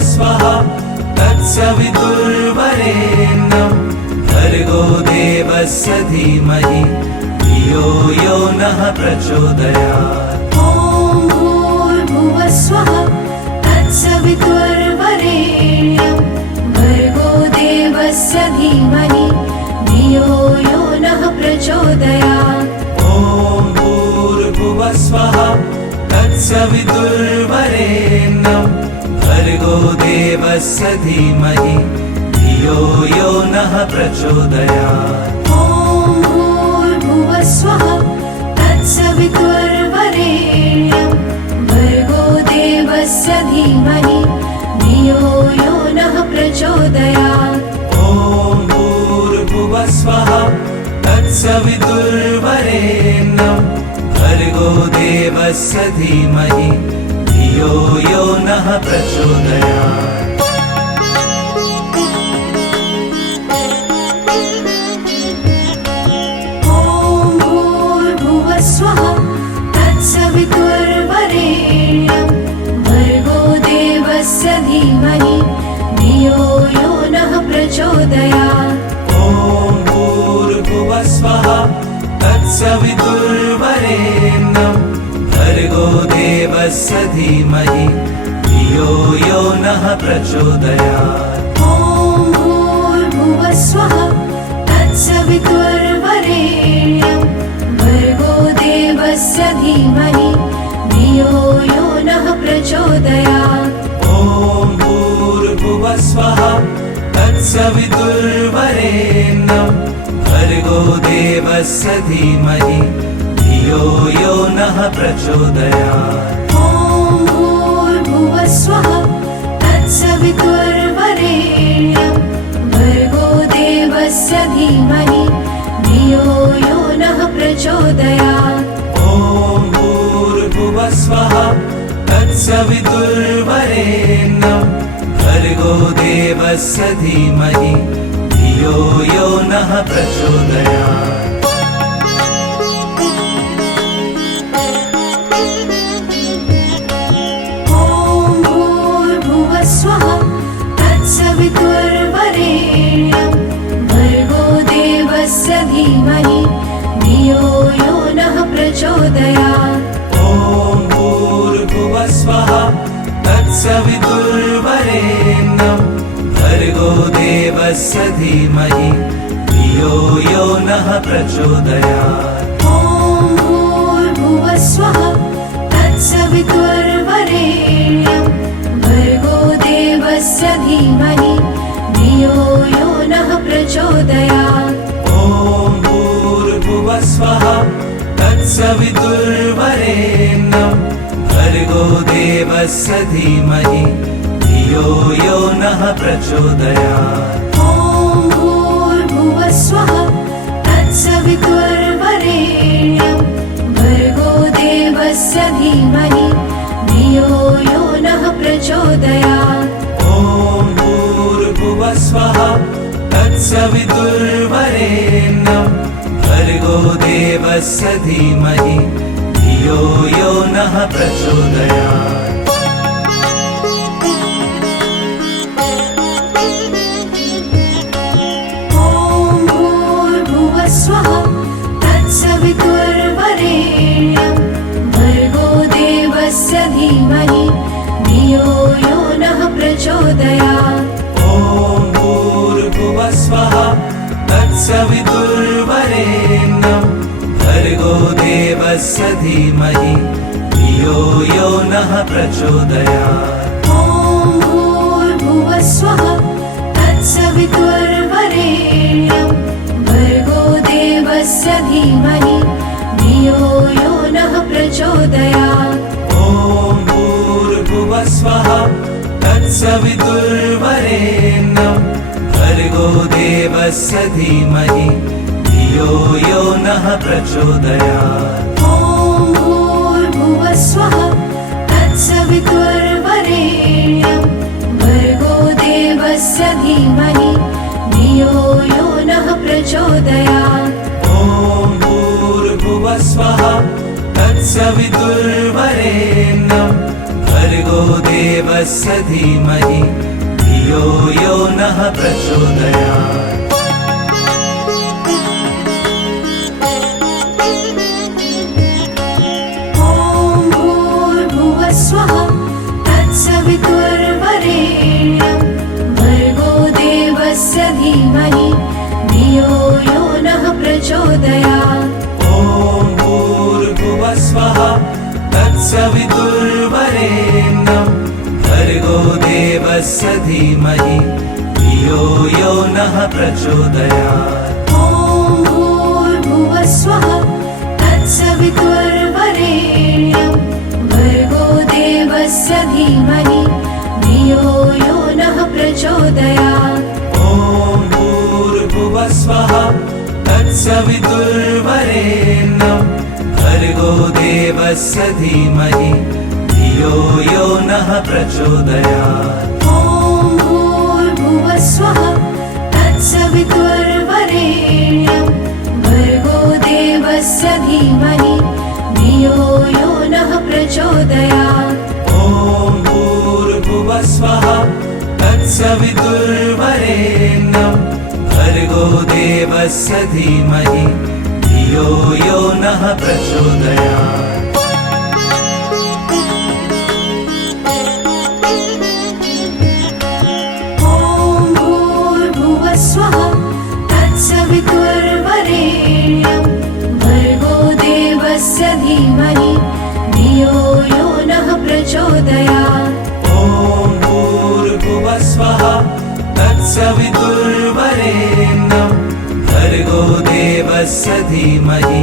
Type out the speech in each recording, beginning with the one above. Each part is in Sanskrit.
भूर्भुवस्वः तत्सवितुर्वरेण्यं भर्गो देवस्य धीमहि धियो यो नः प्रचोदयात्। ॐ भूर्भुवस्वः तत्सवितुर्वरेण्यं भर्गो देवस्य धीमहि धियो यो नः प्रचोदयात्। ॐ भूर्भुवस्वः तत्सवितुर्वरेण्यं भर्गो देवस्य धीमहि धियो यो नः प्रचोदयात्। ॐ भूर्भुवस्वः तत्सवितुर्वरेण्यं भर्गो देवस्य धीमहि धियो यो नः प्रचोदयात्। ॐ भूर्भुवस्वः तत्सवितुर्वरेण्यं भर्गो देवस्य धीमहि धियो यो नः प्रचोदयात्। ॐ भूर्भुवस्वः तत्सवितुर्वरेण्यं भर्गो देवस्य धीमहि धियो यो नः प्रचोदयात्। ॐ भूर्भुवस्वः तत्सवितुर्वरेण्यं भर्गो देवस्य धीमहि धियो यो नः प्रचोदयात्। ॐ भूर्भुवस्वः तत्सवितुर्वरेण्यं भर्गो देवस्य धीमहि धियो यो नः प्रचोदयात्। ॐ भूर्भुवस्वः तत्सवितुर्वरेण्यं भर्गो देवस्य धीमहि धियो यो नः प्रचोदयात्। ॐ भूर्भुवस्वः तत्सवितुर्वरेण्यं भर्गो देवस्य धीमहि धियो यो नः प्रचोदयात्। ॐ भूर्भुवस्वः तत्सवितुर्वरेण्यं भर्गो देवस्य धीमहि धियो यो नः प्रचोदयात्। ॐ भूर्भुवस्वः तत्सवितुर्वरेण्यं भर्गो देवस्य धीमहि धियो यो नः प्रचोदयात्। ॐ भूर्भुवस्वः तत्सवितुर्वरेण्यं भर्गो देवस्य धीमहि धियो यो नः प्रचोदयात्। ॐ भूर्भुवस्वः तत्सवितुर्वरेण्यं भर्गो देवस्य धीमहि धियो यो नः प्रचोदयात्। ॐ भूर्भुवस्वः तत्सवितुर्वरेण्यं भर्गो देवस्य धीमहि धियो यो नः प्रचोदयात्। ॐ भूर्भुवस्वः तत्सवितुर्वरेण्यं भर्गो देवस्य धीमहि धियो यो नः प्रचोदयात्। ॐ भूर्भुवस्वः तत्सवितुर्वरेण्यं भर्गो देवस्य धीमहि धियो यो नः प्रचोदयात्। ॐ भूर्भुवस्वः तत्सवितुर्वरेण्यं भर्गो देवस्य धीमहि धियो यो नः प्रचोदयात्। ॐ भूर्भुवस्वः तत्सवितुर्वरेण्यं भर्गो देवस्य धीमहि धियो यो नः प्रचोदयात्। ॐ भूर्भुवस्वः तत्सवितुर्वरेण्यं भर्गो देवस्य धीमहि धियो यो नः प्रचोदयात्। ॐ भूर्भुवस्वः तत्सवितुर्वरेण्यं भर्गो देवस्य धीमहि धियो यो नः प्रचोदयात्। ॐ भूर्भुवस्वः तत्सवितुर्वरेण्यं भर्गो देवस्य धीमहि धियो यो नः प्रचोदयात्। ॐ भूर्भुवस्वः तत्सवितुर्वरेण्यं भर्गो देवस्य धीमहि धियो यो नः प्रचोदयात्। ॐ भूर्भुवः स्वः तत्सवितुर्वरेण्यं भर्गो देवस्य धीमहि धियो यो नः प्रचोदयात्। ॐ भूर्भुवः स्वः तत्सवितुर्वरेण्यं भर्गो देवस्य धीमहि धियो यो नः प्रचोदयात्। ॐ भूर्भुवः स्वः तत्सवितुर्वरेण्यं भर्गो देवस्य धीमहि धियो यो नः प्रचोदयात्। ॐ भूर्भुवः स्वः तत्सवितुर्वरेण्यं भर्गो देवस्य धीमहि धियो यो नः प्रचोदयात्। ॐ भूर्भुवः स्वः तत्सवितुर्वरेण्यं भर्गो देवस्य धीमहि धियो यो नः प्रचोदयात्। ॐ भूर्भुवः स्वः तत्सवितुर्वरेण्यं भर्गो देवस्य धीमहि धियो यो नः प्रचोदयात्। ॐ भूर्भुवः स्वः तत्सवितुर्वरेण्यं भर्गो देवस्य धीमहि धियो यो नः प्रचोदयात्। ॐ भूर्भुवः स्वः तत्सवितुर्वरेण्यं भर्गो देवस्य धीमहि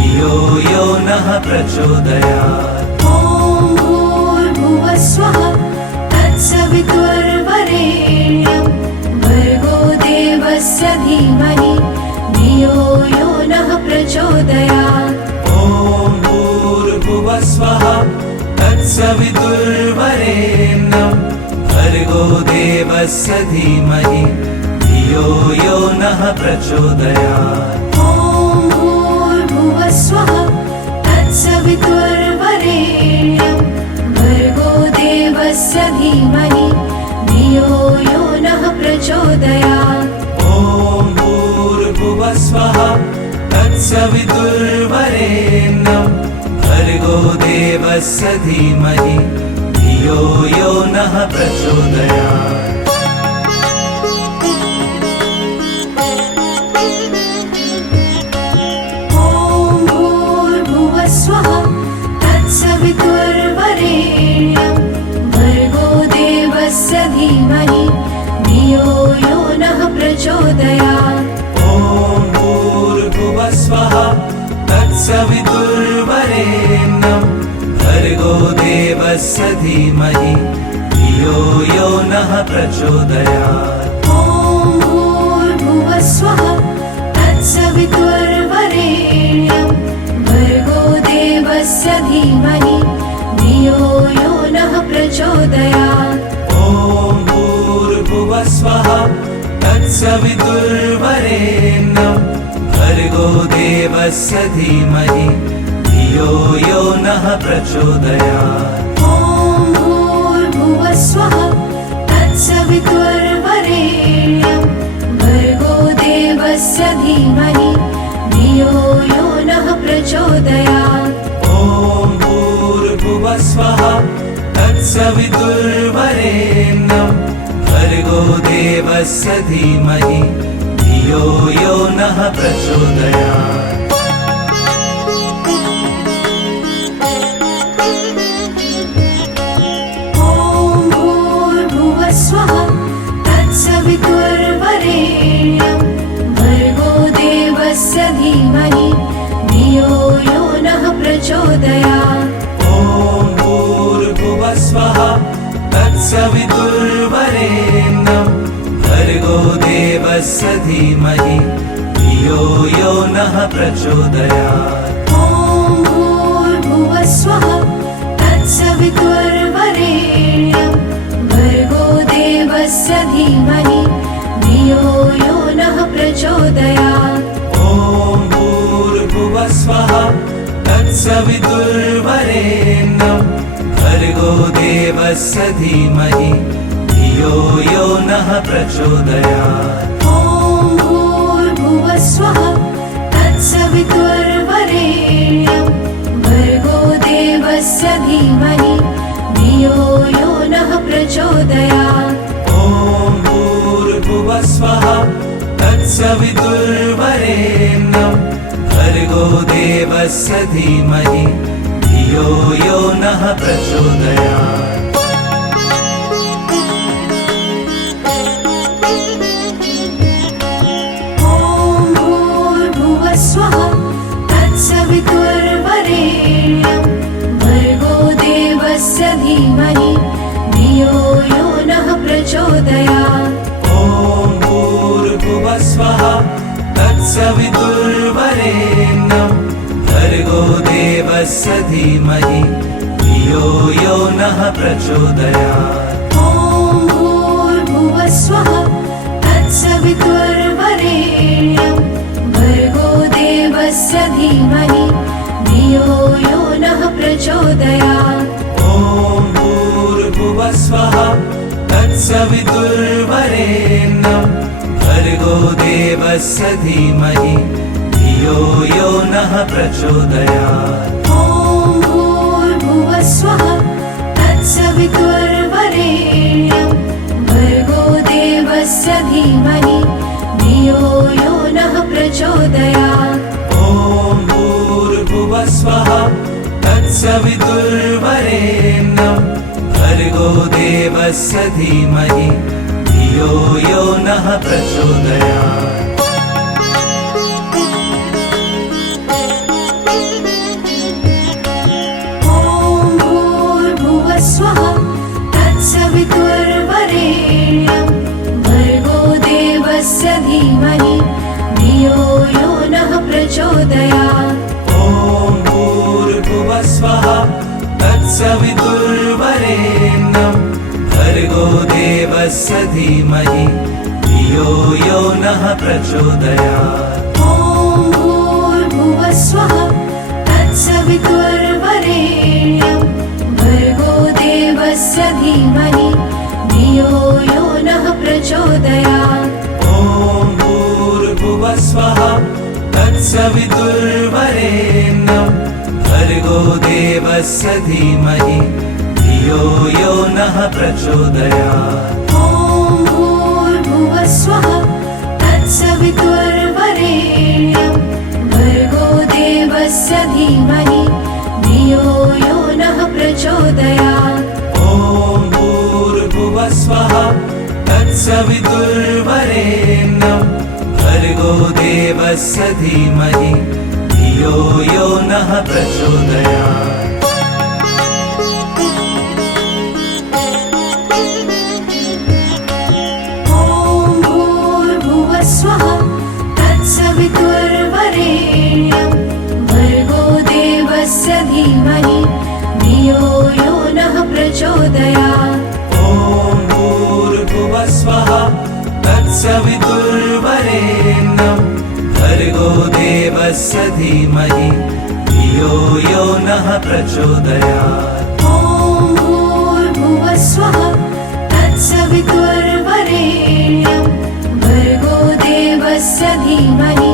धियो यो नः प्रचोदयात्। ॐ भूर्भुवः स्वः तत्सवितुर्वरेण्यं भर्गो देवस्य धीमहि धियो यो नः प्रचोदयात्। ॐ भूर्भुवः स्वः तत्सवितुर्वरेण्यं भर्गो देवस्य धीमहि धियो यो नः प्रचोदयात्। ॐ भूर्भुवः स्वः तत्सवितुर्वरेण्यं भर्गो देवस्य धीमहि धियो यो नः प्रचोदयात्। ॐ भूर्भुवः स्वः तत्सवितुर्वरेण्यं भर्गो देवस्य धीमहि धियो यो नः प्रचोदयात्। ॐ भूर्भुवः स्वः तत्सवितुर्वरेण्यं भर्गो देवस्य धीमहि धियो यो नः प्रचोदयात्। ॐ भूर्भुवः स्वः तत्सवितुर्वरेण्यं भर्गो देवस्य धीमहि धियो यो नः प्रचोदयात्। ॐ भूर्भुवः स्वः तत्सवितुर्वरेण्यं भर्गो देवस्य धीमहि धियो यो नः प्रचोदयात्। ॐ भूर्भुवः स्वः तत्सवितुर्वरेण्यं भर्गो देवस्य धीमहि धियो यो नः प्रचोदयात्। ॐ भूर्भुवः स्वः तत्सवितुर्वरेण्यं भर्गो देवस्य धीमहि धियो यो नः प्रचोदयात्। ॐ भूर्भुवः स्वः तत्सवितुर्वरेण्यं भर्गो देवस्य धीमहि धियो यो नः प्रचोदयात्। ॐ भूर्भुवः स्वः तत्सवितुर्वरेण्यं भर्गो देवस्य धीमहि धियो यो नः प्रचोदयात्। ॐ भूर्भुवः स्वः तत्सवितुर्वरेण्यं भर्गो देवस्य धीमहि धियो यो नः प्रचोदयात्। ॐ भूर्भुवः स्वः तत्सवितुर्वरेण्यं भर्गो देवस्य धीमहि धियो यो नः प्रचोदयात्। ॐ भूर्भुवः स्वः तत्सवितुर्वरेण्यं भर्गो भर्गो देवस्य धीमहि धियो यो नः प्रचोदयात्। ॐ भूर्भुवस्वः तत्सवितुर्वरेण्यं भर्गो देवस्य धीमहि धियो यो नः प्रचोदयात्। ॐ भूर्भुवस्वः तत्सवितुर्वरेण्यं भर्गो देवस्य धीमहि धियो यो नः प्रचोदयात्। ॐ भूर्भुवस्वः तत्सवितुर्वरेण्यं भर्गो देवस्य धीमहि धियो यो नः प्रचोदयात्। ॐ भूर्भुवस्वः तत्सवितुर्वरेण्यं भर्गो देवस्य धीमहि धियो यो नः प्रचोदयात्। ॐ भूर्भुवस्वः तत्सवितुर्वरेण्यं भर्गो देवस्य धीमहि धियो यो नः प्रचोदयात्। ॐ भूर्भुवस्वः तत्सवितुर्वरेण्यं भर्गो देवस्य धीमहि धियो यो नः प्रचोदयात्। ॐ भूर्भुवस्वः तत्सवितुर्वरेण्यं भर्गो देवस्य धीमहि धियो यो नः प्रचोदयात्। ॐ भूर्भुवस्वः तत्सवितुर्वरेण्यं भर्गो देवस्य धीमहि धियो यो नः प्रचोदयात्। ॐ भूर्भुवस्वः तत्सवितुर्वरेण्यं भर्गो देवस्य धीमहि धियो यो नः प्रचोदयात्। ॐ भूर्भुवस्वः तत्सवितुर्वरेण्यं भर्गो देवस्य धीमहि धियो यो नः प्रचोदयात्। ॐ भूर्भुवस्वः तत्सवितुर्वरेण्यं भर्गो देवस्य धीमहि धियो यो नः प्रचोदयात्। ॐ भूर्भुवस्वः तत्सवितुर्वरेण्यं भर्गो देवस्य धीमहि धियो यो नः प्रचोदयात्। ॐ भूर्भुवस्वः तत्सवितुर्वरेण्यं भर्गो देवस्य धीमहि धियो यो नः प्रचोदयात्। ॐ भूर्भुवस्वः तत्सवितुर्वरेण्यं भर्गो देवस्य धीमहि धियो यो नः प्रचोदयात्। ॐ भूर्भुवस्वः तत्सवितुर्वरेण्यं भर्गो देवस्य धीमहि धियो यो नः प्रचोदयात्। ॐ भूर्भुवस्वः तत्सवितुर्वरेण्यं भर्गो देवस्य धीमहि धियो यो नः प्रचोदयात्। ॐ भूर्भुवस्वः तत्सवितुर्वरेण्यं भर्गो देवस्य धीमहि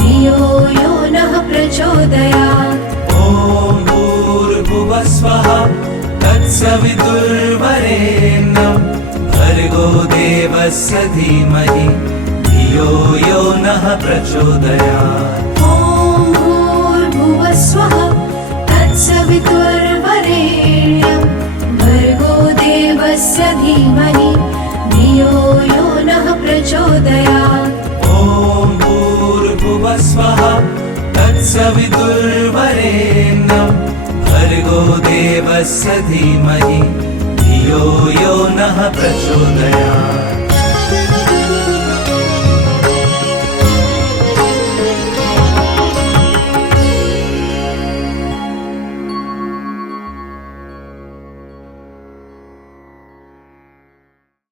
धियो यो नः प्रचोदयात्। ॐ भूर्भुवस्वः तत्सवितुर्वरेण्यं भर्गो देवस्य धीमहि धियो यो नः प्रचोदयात्। ॐ भूर्भुवस्वः तत्सवितुर्वरेण्यं भर्गो देवस्य धीमहि धियो यो नः प्रचोदयात्। ॐ भूर्भुवस्वः तत्सवितुर्वरेण्यं भर्गो देवस्य धीमहि धियो यो नः प्रचोदयात्।